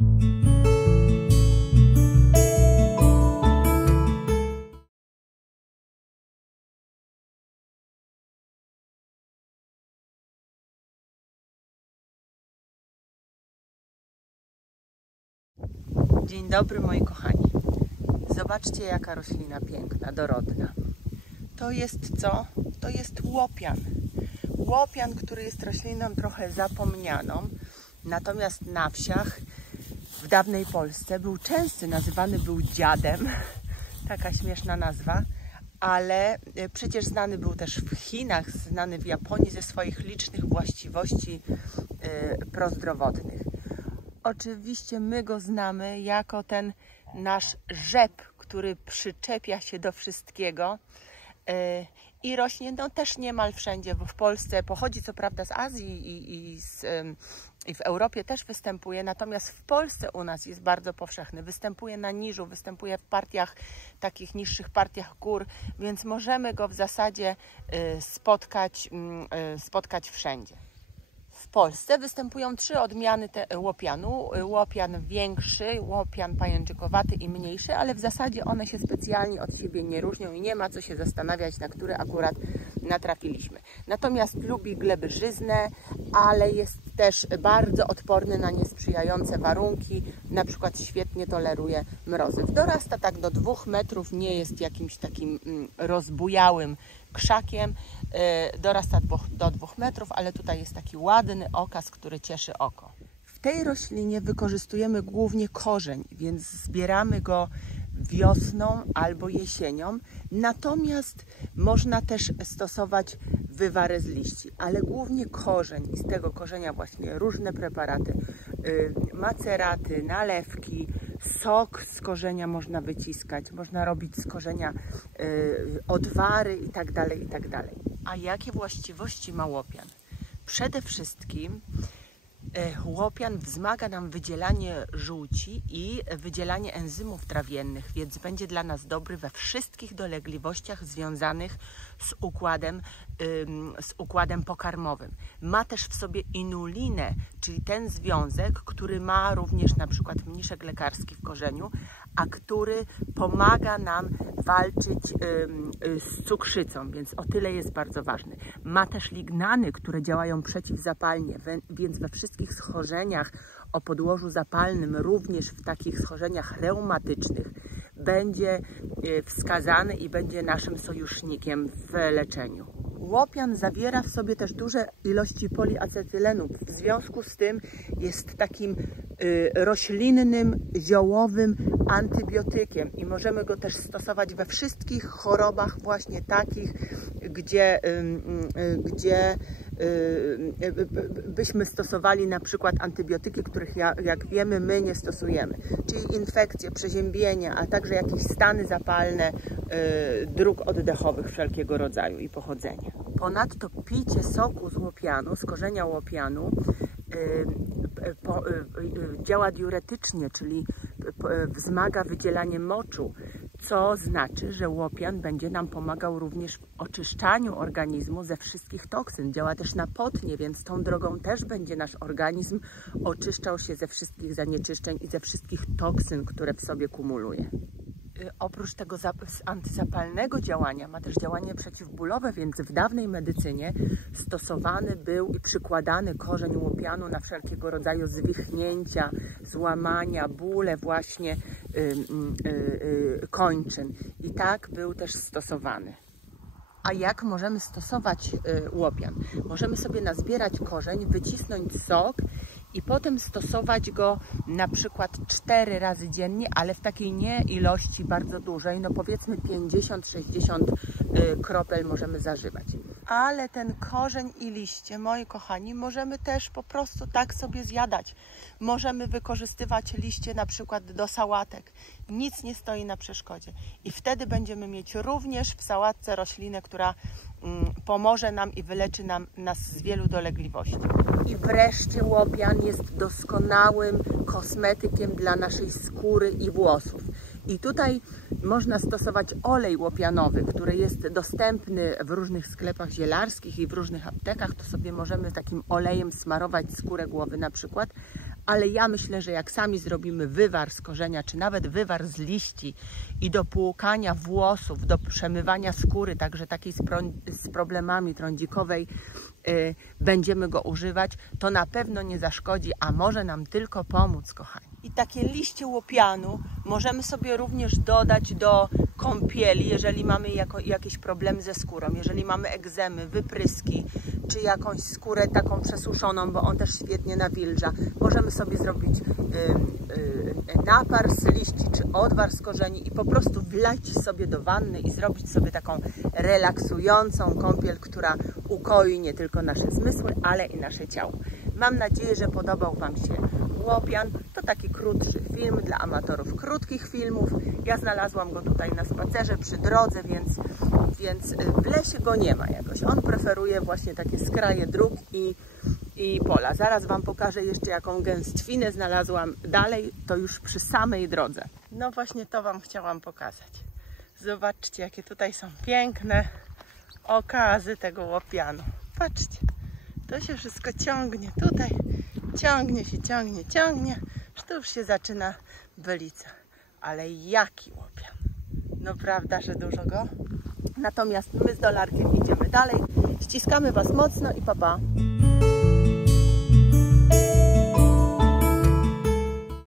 Dzień dobry moi kochani. Zobaczcie jaka roślina piękna, dorodna. To jest co? To jest łopian. Łopian, który jest rośliną trochę zapomnianą. Natomiast na wsiach w dawnej Polsce był częsty, nazywany był dziadem. Taka śmieszna nazwa. Ale przecież znany był też w Chinach, znany w Japonii ze swoich licznych właściwości prozdrowotnych. Oczywiście my go znamy jako ten nasz rzep, który przyczepia się do wszystkiego i rośnie też niemal wszędzie, bo w Polsce pochodzi co prawda z Azji i w Europie też występuje, natomiast w Polsce u nas jest bardzo powszechny. Występuje na niżu, występuje w partiach, takich niższych partiach gór, więc możemy go w zasadzie spotkać wszędzie. W Polsce występują 3 odmiany łopianu. Łopian większy, łopian pajęczykowaty i mniejszy, ale w zasadzie one się specjalnie od siebie nie różnią i nie ma co się zastanawiać, na które akurat natrafiliśmy. Natomiast lubi gleby żyzne, ale jest też bardzo odporny na niesprzyjające warunki, na przykład świetnie toleruje mrozy. Dorasta tak do 2 metrów, nie jest jakimś takim rozbujałym krzakiem, dorasta do 2 metrów, ale tutaj jest taki ładny okaz, który cieszy oko. W tej roślinie wykorzystujemy głównie korzeń, więc zbieramy go wiosną albo jesienią, natomiast można też stosować wywary z liści, ale głównie korzeń i z tego korzenia właśnie różne preparaty, maceraty, nalewki, sok z korzenia można wyciskać, można robić z korzenia odwary itd., itd. A jakie właściwości ma łopian? Przede wszystkim łopian wzmaga nam wydzielanie żółci i wydzielanie enzymów trawiennych, więc będzie dla nas dobry we wszystkich dolegliwościach związanych z układem pokarmowym. Ma też w sobie inulinę, czyli ten związek, który ma również na przykład mniszek lekarski w korzeniu, a który pomaga nam walczyć z cukrzycą, więc o tyle jest bardzo ważny. Ma też lignany, które działają przeciwzapalnie, więc we wszystkich schorzeniach o podłożu zapalnym, również w takich schorzeniach reumatycznych, będzie wskazany i będzie naszym sojusznikiem w leczeniu. Łopian zawiera w sobie też duże ilości poliacetylenu, w związku z tym jest takim roślinnym, ziołowym antybiotykiem i możemy go też stosować we wszystkich chorobach właśnie takich, gdzie byśmy stosowali na przykład antybiotyki, których jak wiemy my nie stosujemy, czyli infekcje, przeziębienia, a także jakieś stany zapalne dróg oddechowych wszelkiego rodzaju i pochodzenia. Ponadto picie soku z łopianu, z korzenia łopianu działa diuretycznie, czyli wzmaga wydzielanie moczu, co znaczy, że łopian będzie nam pomagał również w oczyszczaniu organizmu ze wszystkich toksyn. Działa też napotnie, więc tą drogą też będzie nasz organizm oczyszczał się ze wszystkich zanieczyszczeń i ze wszystkich toksyn, które w sobie kumuluje. Oprócz tego antyzapalnego działania ma też działanie przeciwbólowe, więc w dawnej medycynie stosowany był i przykładany korzeń łopianu na wszelkiego rodzaju zwichnięcia, złamania, bóle właśnie kończyn. I tak był też stosowany. A jak możemy stosować łopian? Możemy sobie nazbierać korzeń, wycisnąć sok i potem stosować go na przykład 4 razy dziennie, ale w takiej nie ilości bardzo dużej, no powiedzmy 50-60 kropel możemy zażywać. Ale ten korzeń i liście, moi kochani, możemy też po prostu tak sobie zjadać. Możemy wykorzystywać liście na przykład do sałatek. Nic nie stoi na przeszkodzie. I wtedy będziemy mieć również w sałatce roślinę, która pomoże nam i wyleczy nas z wielu dolegliwości. I wreszcie łopian jest doskonałym kosmetykiem dla naszej skóry i włosów. I tutaj można stosować olej łopianowy, który jest dostępny w różnych sklepach zielarskich i w różnych aptekach. To sobie możemy takim olejem smarować skórę głowy na przykład. ale ja myślę, że jak sami zrobimy wywar z korzenia, czy nawet wywar z liści i do płukania włosów, do przemywania skóry, także takiej z problemami trądzikowej, będziemy go używać, to na pewno nie zaszkodzi, a może nam tylko pomóc, kochani. I takie liście łopianu możemy sobie również dodać do kąpieli, jeżeli mamy jakieś problemy ze skórą, jeżeli mamy egzemy, wypryski, czy jakąś skórę taką przesuszoną, bo on też świetnie nawilża. Możemy sobie zrobić napar z liści, czy odwar z korzeni i po prostu wlać sobie do wanny i zrobić sobie taką relaksującą kąpiel, która ukoi nie tylko nasze zmysły, ale i nasze ciało. Mam nadzieję, że podobał Wam się łopian. To taki krótszy film dla amatorów krótkich filmów. Ja znalazłam go tutaj na spacerze przy drodze, więc w lesie go nie ma jakoś. On preferuje właśnie takie skraje dróg i pola. Zaraz Wam pokażę jeszcze, jaką gęstwinę znalazłam dalej, to już przy samej drodze. No właśnie to Wam chciałam pokazać. Zobaczcie, jakie tutaj są piękne okazy tego łopianu. Patrzcie, to się wszystko ciągnie tutaj. Ciągnie się, ciągnie. Tu już się zaczyna bylica. Ale jaki łopian. No prawda, że dużo go? Natomiast my z Dolarkiem idziemy dalej. Ściskamy Was mocno i pa, pa.